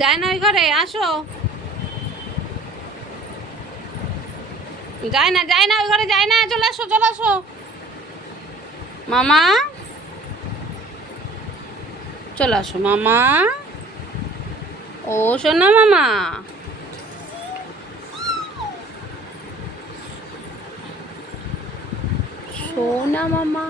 যায় না ওই ঘরে, আসো। যায় না, যায় না ওই ঘরে, যায় না, চলে আসো, চলে আসো। মামা, চলে আসো মামা। ও সোনা মামা, সোনা মামা।